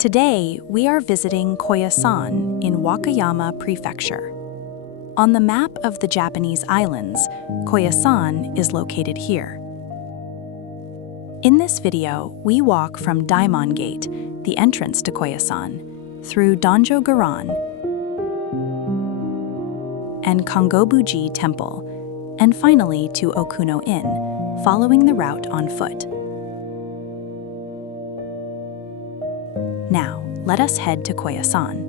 Today, we are visiting Koyasan in Wakayama Prefecture. On the map of the Japanese islands, Koyasan is located here. In this video, we walk from Daimon Gate, the entrance to Koyasan, through Danjo Garan and Kongobu-ji Temple, and finally to Okunoin, following the route on foot. Now, let us head to Koyasan.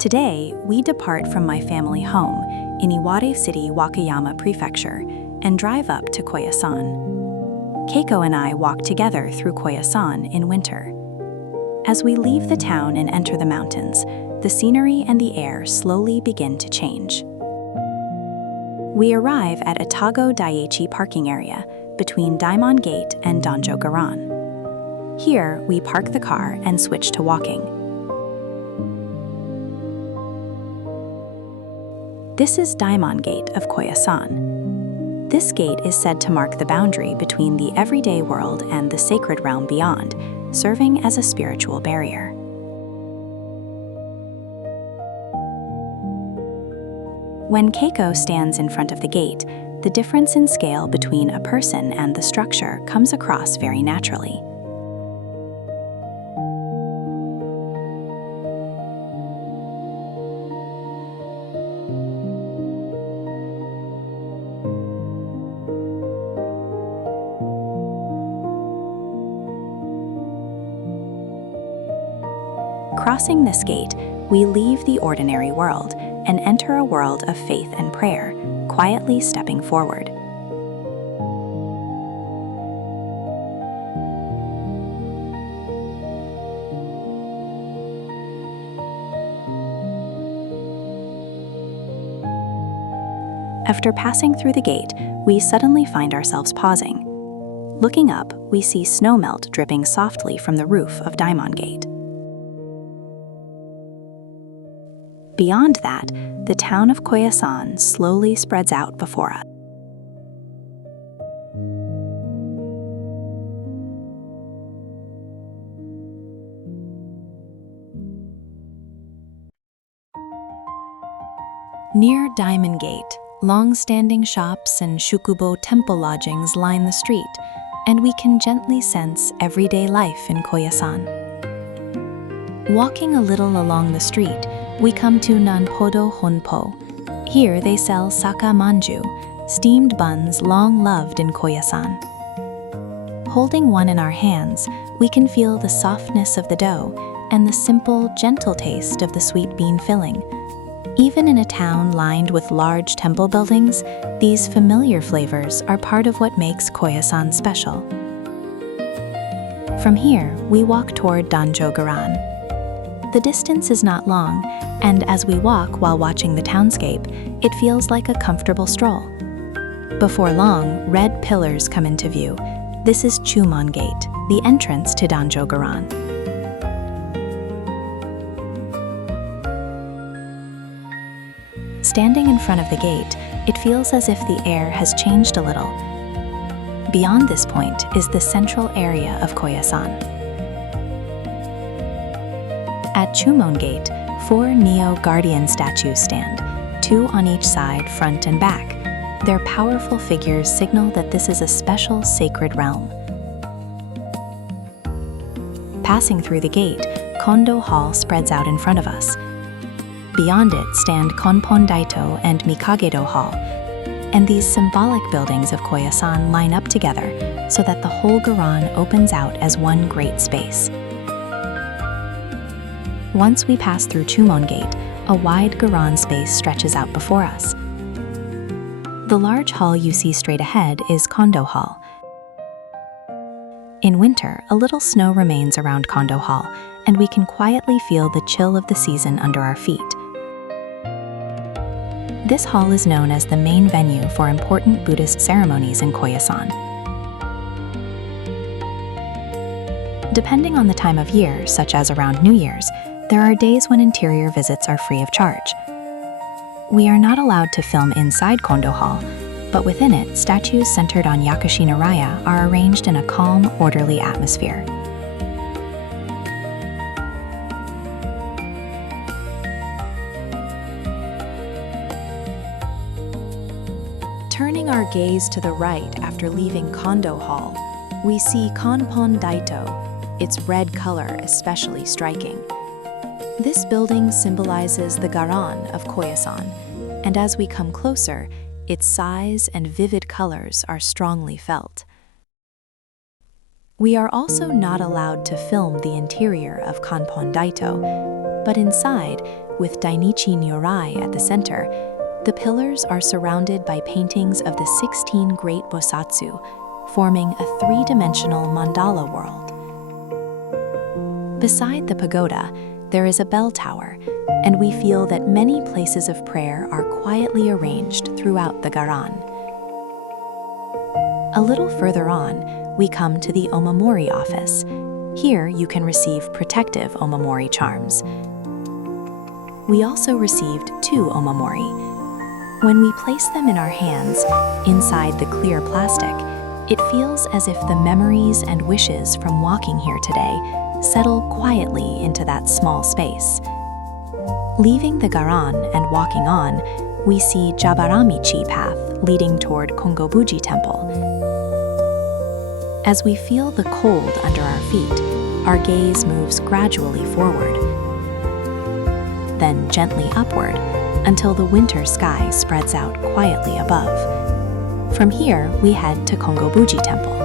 Today, we depart from my family home in Iwate City, Wakayama Prefecture, and drive up to Koyasan. Keiko and I walk together through Koyasan in winter. As we leave the town and enter the mountains, the scenery and the air slowly begin to change. We arrive at Atago Daiichi parking area between Daimon Gate and Danjo Garan. Here, we park the car and switch to walking. This is Daimon Gate of Koyasan. This gate is said to mark the boundary between the everyday world and the sacred realm beyond, serving as a spiritual barrier. When Keiko stands in front of the gate, the difference in scale between a person and the structure comes across very naturally. Crossing this gate, we leave the ordinary world and enter a world of faith and prayer, quietly stepping forward. After passing through the gate, we suddenly find ourselves pausing. Looking up, we see snow melt dripping softly from the roof of Daimon Gate. Beyond that, the town of Koyasan slowly spreads out before us. Near Daimon Gate, long-standing shops and shukubo temple lodgings line the street, and we can gently sense everyday life in Koyasan. Walking a little along the street, we come to Nanpodo Honpo. Here they sell saka manju, steamed buns long loved in Koyasan. Holding one in our hands, we can feel the softness of the dough and the simple, gentle taste of the sweet bean filling. Even in a town lined with large temple buildings, these familiar flavors are part of what makes Koyasan special. From here, we walk toward Danjo Garan. The distance is not long, and as we walk while watching the townscape, it feels like a comfortable stroll. Before long, red pillars come into view. This is Chumon Gate, the entrance to Danjo Garan. Standing in front of the gate, it feels as if the air has changed a little. Beyond this point is the central area of Koyasan. At Chumon Gate, 4 Neo Guardian statues stand, 2 on each side, front and back. Their powerful figures signal that this is a special sacred realm. Passing through the gate, Kondo Hall spreads out in front of us. Beyond it stand Konpon Daito and Mikagedo Hall, and these symbolic buildings of Koyasan line up together so that the whole Garan opens out as one great space. Once we pass through Chumon Gate, a wide Garan space stretches out before us. The large hall you see straight ahead is Kondo Hall. In winter, a little snow remains around Kondo Hall, and we can quietly feel the chill of the season under our feet. This hall is known as the main venue for important Buddhist ceremonies in Koyasan. Depending on the time of year, such as around New Year's, there are days when interior visits are free of charge. We are not allowed to film inside Kondo Hall, but within it, statues centered on Yakushi Naraya are arranged in a calm, orderly atmosphere. gaze to the right after leaving Kondo Hall, we see Konpon Daito, its red color especially striking. This building symbolizes the Garan of Koyasan, and as we come closer, its size and vivid colors are strongly felt. We are also not allowed to film the interior of Konpon Daito, but inside, with Dainichi Nyorai at the center, the pillars are surrounded by paintings of the 16 great bosatsu, forming a three-dimensional mandala world. Beside the pagoda, there is a bell tower, and we feel that many places of prayer are quietly arranged throughout the Garan. A little further on, we come to the Omamori office. Here you can receive protective Omamori charms. We also received 2 Omamori. When we place them in our hands, inside the clear plastic, it feels as if the memories and wishes from walking here today settle quietly into that small space. Leaving the Garan and walking on, we see Jabara-michi path leading toward Kongobu-ji temple. As we feel the cold under our feet, our gaze moves gradually forward, then gently upward until the winter sky spreads out quietly above. From here, we head to Kongobu-ji temple.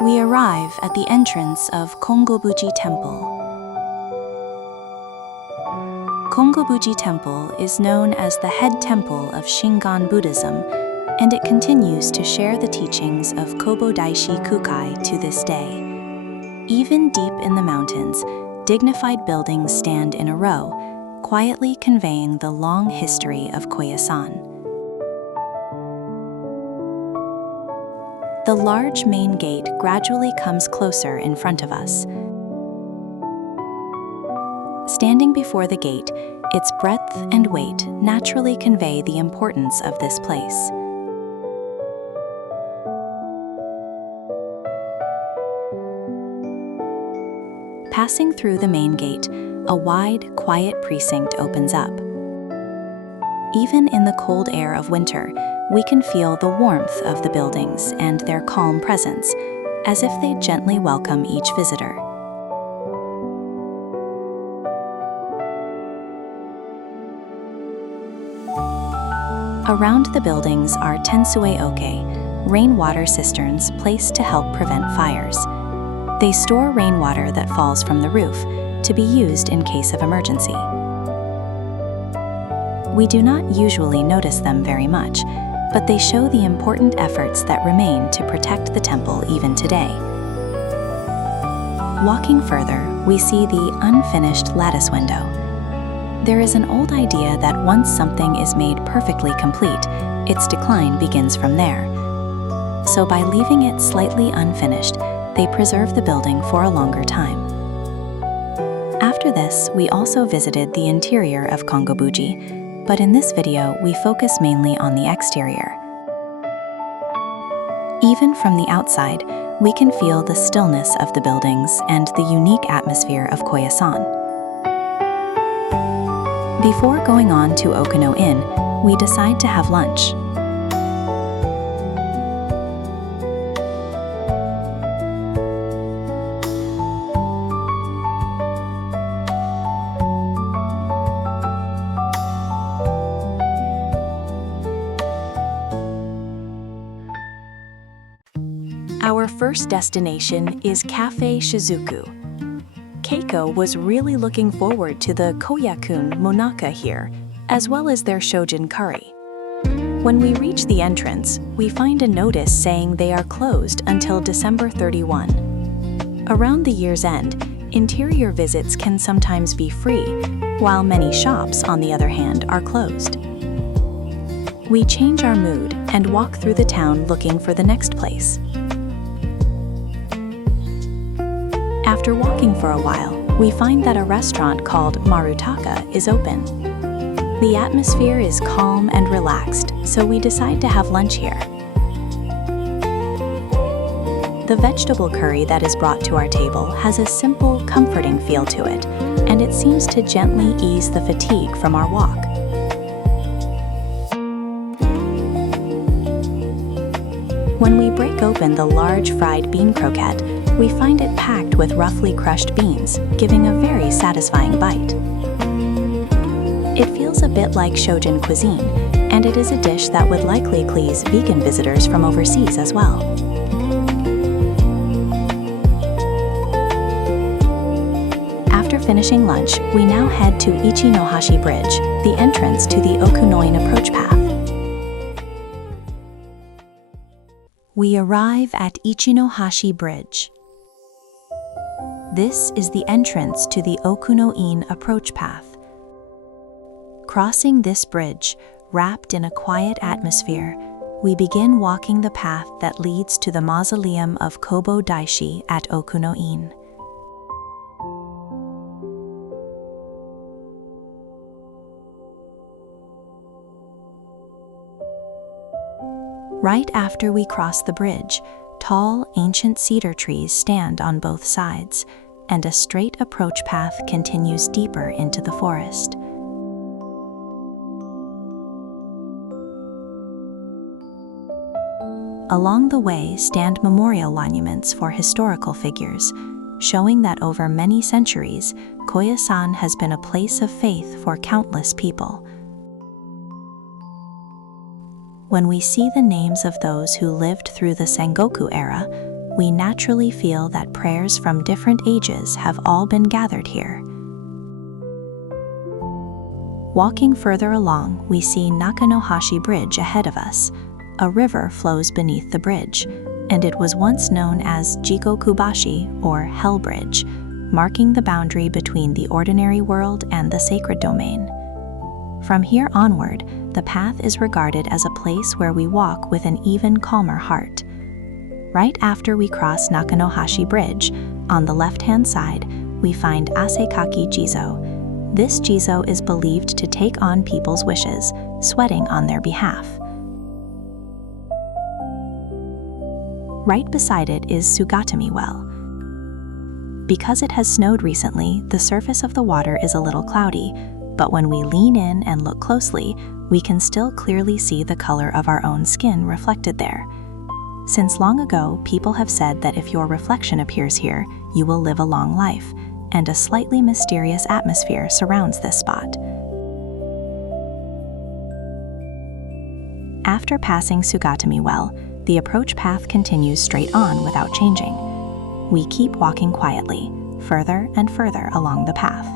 We arrive at the entrance of Kongobu-ji Temple. Kongobu-ji Temple is known as the head temple of Shingon Buddhism, and it continues to share the teachings of Kobodaishi Kukai to this day. Even deep in the mountains, dignified buildings stand in a row, quietly conveying the long history of Koyasan. The large main gate gradually comes closer in front of us. Standing before the gate, its breadth and weight naturally convey the importance of this place. Passing through the main gate, a wide, quiet precinct opens up. Even in the cold air of winter, we can feel the warmth of the buildings and their calm presence, as if they gently welcome each visitor. Around the buildings are tensue-oke, rainwater cisterns placed to help prevent fires. They store rainwater that falls from the roof to be used in case of emergency. We do not usually notice them very much, but they show the important efforts that remain to protect the temple even today. Walking further, we see the unfinished lattice window. There is an old idea that once something is made perfectly complete, its decline begins from there. So by leaving it slightly unfinished, they preserve the building for a longer time. After this, we also visited the interior of Kongobu-ji, but in this video, we focus mainly on the exterior. Even from the outside, we can feel the stillness of the buildings and the unique atmosphere of Koyasan. Before going on to Okunoin, we decide to have lunch. Our first destination is Cafe Shizuku. Keiko was really looking forward to the Koyakun Monaka here, as well as their Shojin curry. When we reach the entrance, we find a notice saying they are closed until December 31. Around the year's end, interior visits can sometimes be free, while many shops, on the other hand, are closed. We change our mood and walk through the town looking for the next place. After walking for a while, we find that a restaurant called Marutaka is open. The atmosphere is calm and relaxed, so we decide to have lunch here. The vegetable curry that is brought to our table has a simple, comforting feel to it, and it seems to gently ease the fatigue from our walk. When we break open the large fried bean croquette, we find it packed with roughly crushed beans, giving a very satisfying bite. It feels a bit like Shojin cuisine, and it is a dish that would likely please vegan visitors from overseas as well. After finishing lunch, we now head to Ichinohashi Bridge, the entrance to the Okunoin approach path. We arrive at Ichinohashi Bridge. This is the entrance to the Okunoin approach path. Crossing this bridge, wrapped in a quiet atmosphere, we begin walking the path that leads to the mausoleum of Kobo Daishi at Okunoin. Right after we cross the bridge, tall, ancient cedar trees stand on both sides, and a straight approach path continues deeper into the forest. Along the way stand memorial monuments for historical figures, showing that over many centuries, Koyasan has been a place of faith for countless people. When we see the names of those who lived through the Sengoku era, we naturally feel that prayers from different ages have all been gathered here. Walking further along, we see Nakanohashi Bridge ahead of us. A river flows beneath the bridge, and it was once known as Jikokubashi, or Hell Bridge, marking the boundary between the ordinary world and the sacred domain. From here onward, the path is regarded as a place where we walk with an even calmer heart. Right after we cross Nakanohashi Bridge, on the left-hand side, we find Asekaki Jizo. This Jizo is believed to take on people's wishes, sweating on their behalf. Right beside it is Sugatami Well. Because it has snowed recently, the surface of the water is a little cloudy, but when we lean in and look closely, we can still clearly see the color of our own skin reflected there. Since long ago, people have said that if your reflection appears here, you will live a long life, and a slightly mysterious atmosphere surrounds this spot. After passing Sugatami Well, the approach path continues straight on without changing. We keep walking quietly, further and further along the path.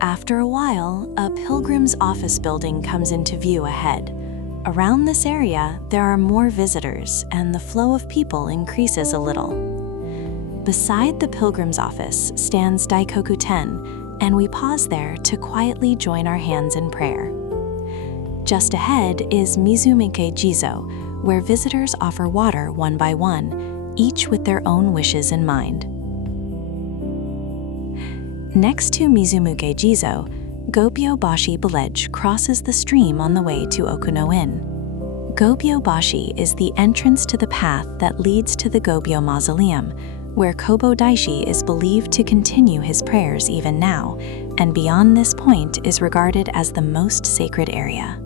After a while, a pilgrim's office building comes into view ahead. Around this area, there are more visitors, and the flow of people increases a little. Beside the pilgrim's office stands Daikoku-ten, and we pause there to quietly join our hands in prayer. Just ahead is Mizumuke Jizo, where visitors offer water one by one, each with their own wishes in mind. Next to Mizumuke Jizo, Gobyo Bashi Village crosses the stream on the way to Okunoin. Gobyo Bashi is the entrance to the path that leads to the Gobyo Mausoleum, where Kobo Daishi is believed to continue his prayers even now, and beyond this point is regarded as the most sacred area.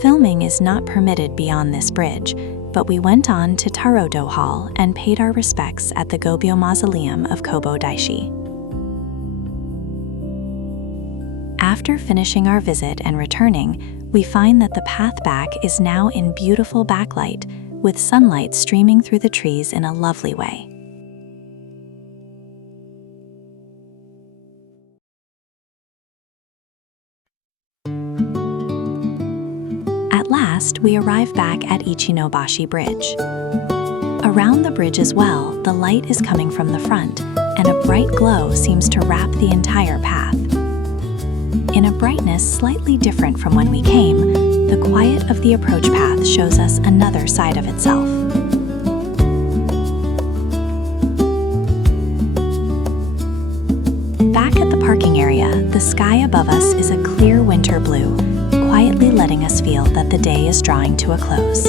Filming is not permitted beyond this bridge, but we went on to Tarodo Hall and paid our respects at the Gobyo Mausoleum of Kobo Daishi. After finishing our visit and returning, we find that the path back is now in beautiful backlight, with sunlight streaming through the trees in a lovely way. last, we arrive back at Ichinohashi Bridge. Around the bridge as well, the light is coming from the front, and a bright glow seems to wrap the entire path. In a brightness slightly different from when we came, the quiet of the approach path shows us another side of itself. Back at the parking area, the sky above us is a clear winter blue, quietly letting us feel that the day is drawing to a close.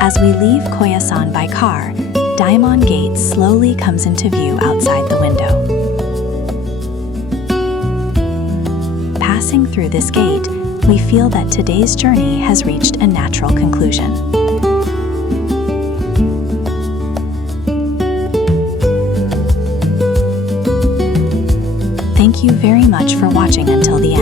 As we leave Koyasan by car, Daimon Gate slowly comes into view outside the window. Passing through this gate, we feel that today's journey has reached a natural conclusion. Thank you very much for watching until the end.